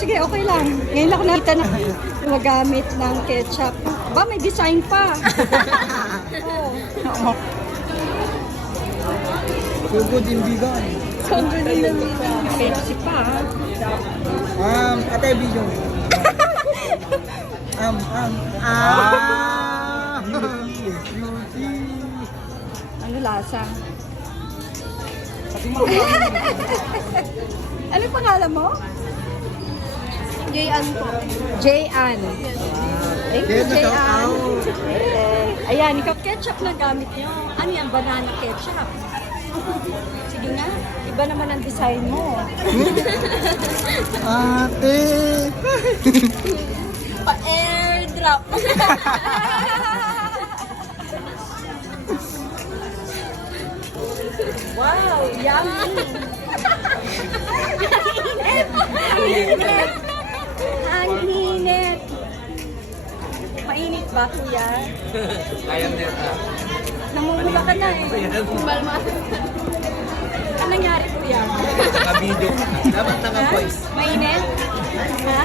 Sige, okay lang. Ngayon ako nakita na gumagamit ng ketchup. Ba, may design pa. Oo. Sugo din bigan. Sobrang nilamig. Pepsi pa. Ate Bijo. Beauty. Ano lasa? Ano pangalan mo? Jayan po. Jayan. Thank you, Yes, shout Jayan. out. Ayan, ikaw ketchup na gamit niyo. Ano yan? Banana ketchup. Sige nga, iba naman ang design mo. Ate. Pa-airdrop. Wow, yummy. Ang init. Mainit ba, kuya? Kaya neta. Namumula ka na eh. Malmas. Anong nangyari, kuya? Naka-video. Dapat naka-voice. Mainit? Ha?